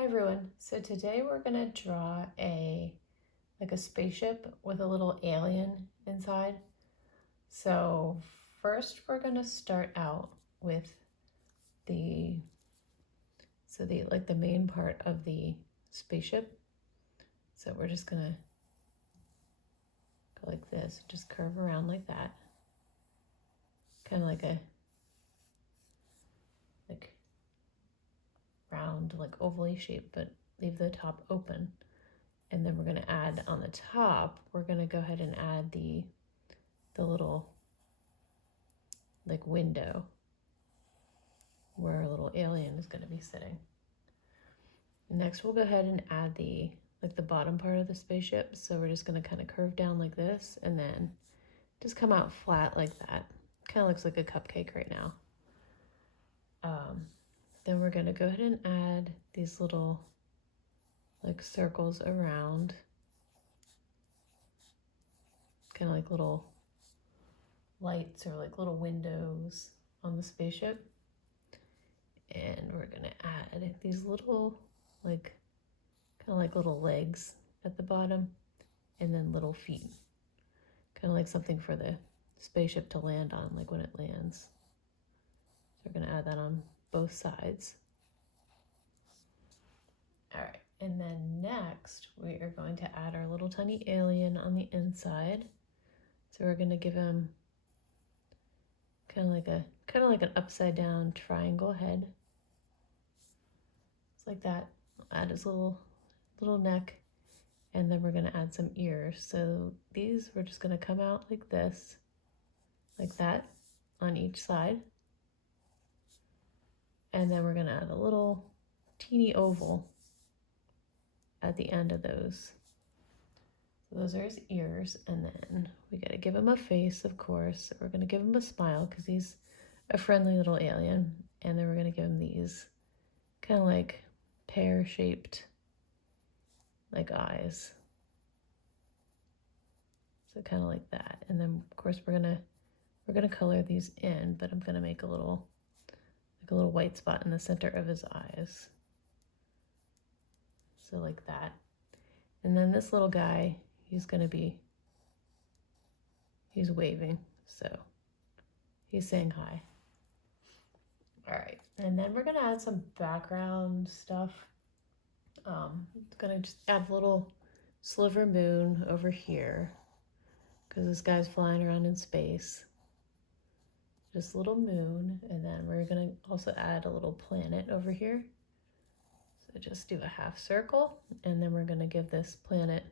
Hi everyone. So today we're gonna draw a spaceship with a little alien inside. So first we're gonna start out with the the main part of the spaceship. So we're just gonna go like this, just curve around like that. Kind of like a round, ovally shape, but leave the top open. And then we're gonna add on the top, we're gonna go ahead and add the little window where a little alien is going to be sitting. Next we'll go ahead and add the bottom part of the spaceship. So we're just going to kind of curve down like this and then just come out flat like that. Kind of looks like a cupcake right now. Then we're going to go ahead and add these little circles around, kind of like little lights or little windows on the spaceship. And we're going to add these little kind of like little legs at the bottom, and then little feet, kind of like something for the spaceship to land on, like when it lands. So we're going to add that on both sides. All right, and then next we are going to add our little tiny alien on the inside. So we're going to give him kind of like an upside down triangle head. Just like that. We'll add his little neck, and then we're going to add some ears. So these we're just going to come out like this, like that, on each side. And then we're going to add a little teeny oval at the end of those. So those are his ears, and then we got to give him a face, of course. So we're going to give him a smile because he's a friendly little alien. And then we're going to give him these kind of like pear-shaped eyes. So kind of like that. And then of course we're gonna color these in, but I'm gonna make a little white spot in the center of his eyes. So like that. And then this little guy, he's waving, so he's saying hi. All right, and then we're gonna add some background stuff. Gonna just add a little sliver moon over here because this guy's flying around in space. Just a little moon, and then we're gonna also add a little planet over here. So just do a half circle, and then we're gonna give this planet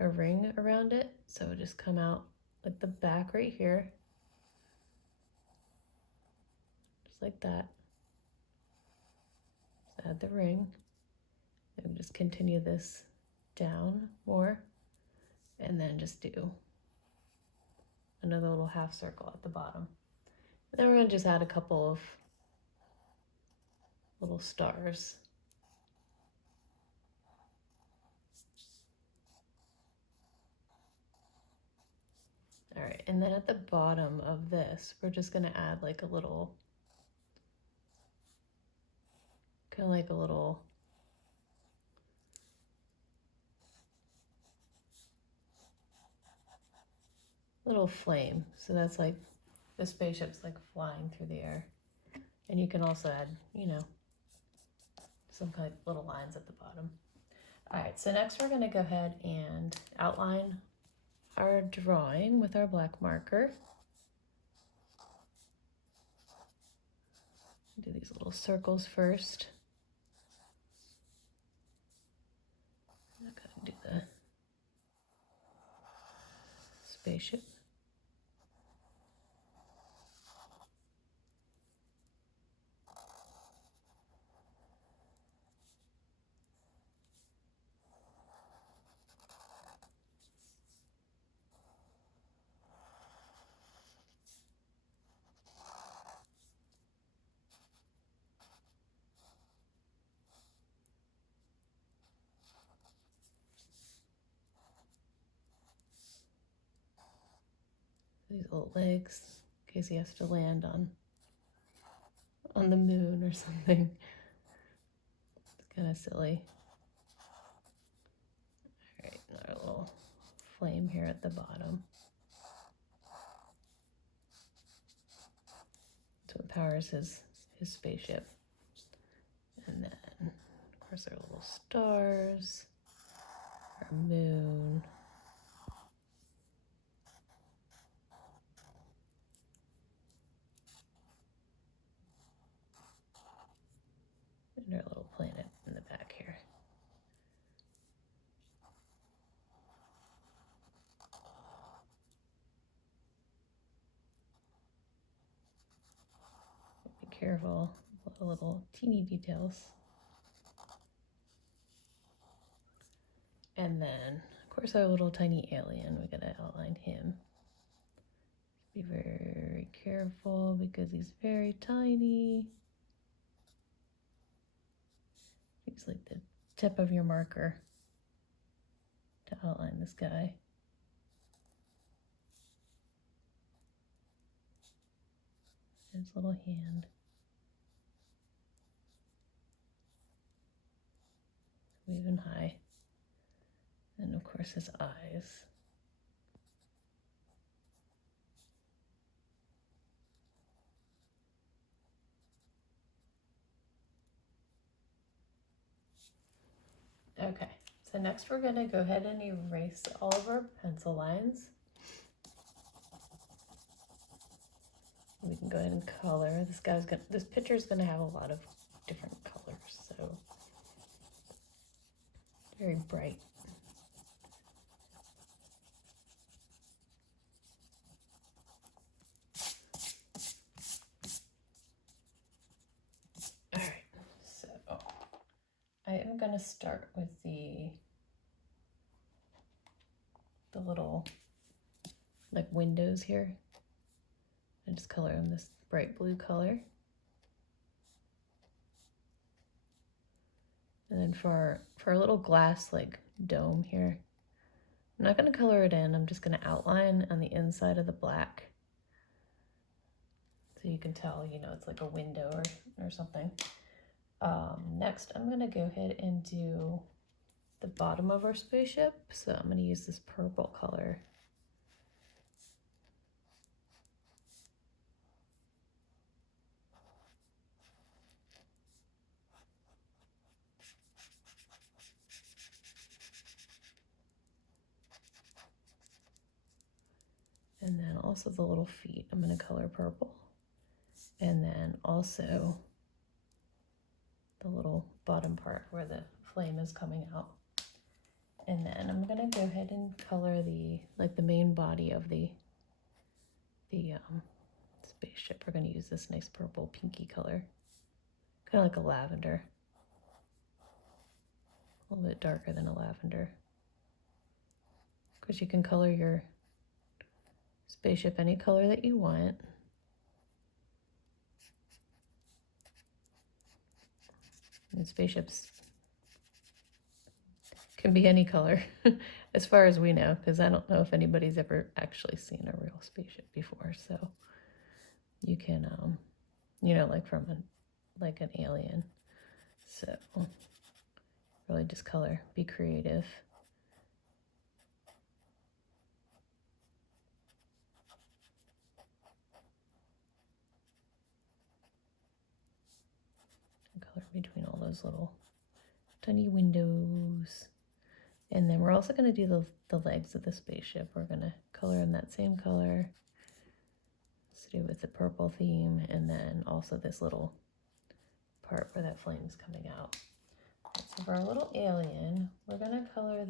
a ring around it. So just come out like the back right here, just like that. Just add the ring, and just continue this down more, and then just do another little half circle at the bottom. And then we're gonna just add a couple of little stars. All right, and then at the bottom of this, we're just gonna add like a little, kind of like a little flame. So that's like the spaceship's like flying through the air. And you can also add, some kind of little lines at the bottom. All right, so next we're gonna go ahead and outline our drawing with our black marker. Do these little circles first. I'm gonna do the spaceship. These little legs, in case he has to land on the moon or something. kind of silly. All right, another little flame here at the bottom. That's what powers his spaceship. And then, of course, our little stars, our moon. And our little planet in the back here. Be careful, the little teeny details. And then, of course, our little tiny alien, we gotta outline him. Be very careful because he's very tiny. Use like the tip of your marker to outline this guy. His little hand. Waving high. And of course his eyes. Okay, so next we're gonna go ahead and erase all of our pencil lines. We can go ahead and color. This picture is gonna have a lot of different colors, so very bright. All right, so I am gonna start with the little like windows here. I just color them this bright blue color. And then for our little glass like dome here, I'm not going to color it in. I'm just going to outline on the inside of the black. So you can tell, you know, it's like a window or something. Next, I'm going to go ahead and do the bottom of our spaceship. So I'm going to use this purple color. And then also the little feet, I'm going to color purple. And then also the little bottom part where the flame is coming out. And then I'm going to go ahead and color the main body of the spaceship. We're going to use this nice purple pinky color, kind of like a lavender, a little bit darker than a lavender. Of course, you can color your spaceship any color that you want. And spaceships can be any color as far as we know, because I don't know if anybody's ever actually seen a real spaceship before. So you can, you know, like from like an alien. So really just color, be creative. Color between all those little tiny windows. And then we're also going to do the legs of the spaceship. We're going to color in that same color. Let's do with the purple theme, and then also this little part where that flame is coming out. So for our little alien, we're going to color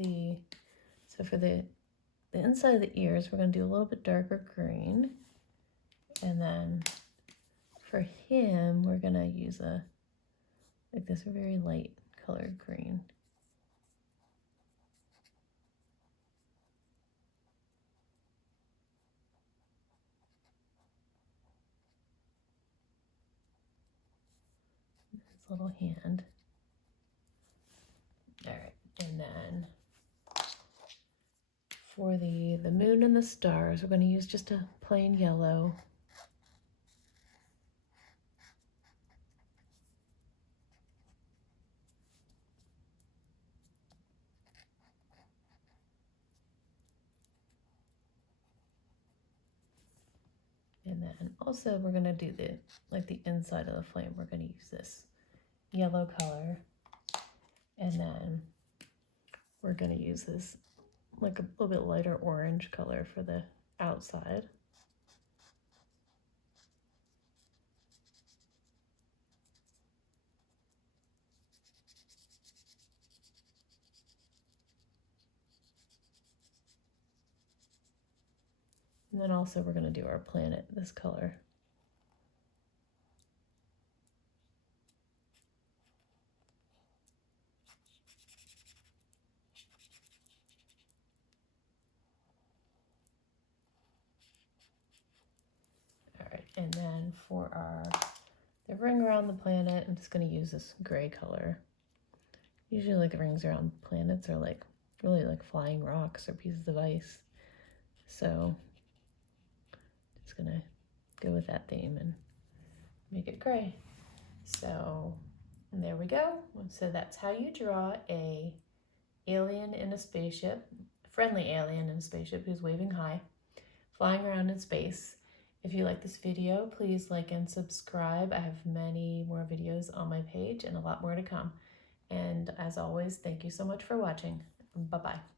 so for the inside of the ears, we're going to do a little bit darker green. And then for him, we're going to use like this very light colored green. His little hand. All right, and then for the moon and the stars, we're going to use just a plain yellow. And then also we're gonna do the inside of the flame. We're gonna use this yellow color, and then we're gonna use this like a little bit lighter orange color for the outside. And then also we're gonna do our planet this color. Alright, and then for the ring around the planet, I'm just going to use this gray color. Usually like the rings around planets are like really like flying rocks or pieces of ice. So just going to go with that theme and make it gray. So there we go. So that's how you draw a alien in a spaceship, a friendly alien in a spaceship who's waving high, flying around in space. If you like this video, please like and subscribe. I have many more videos on my page and a lot more to come. And as always, thank you so much for watching. Bye-bye.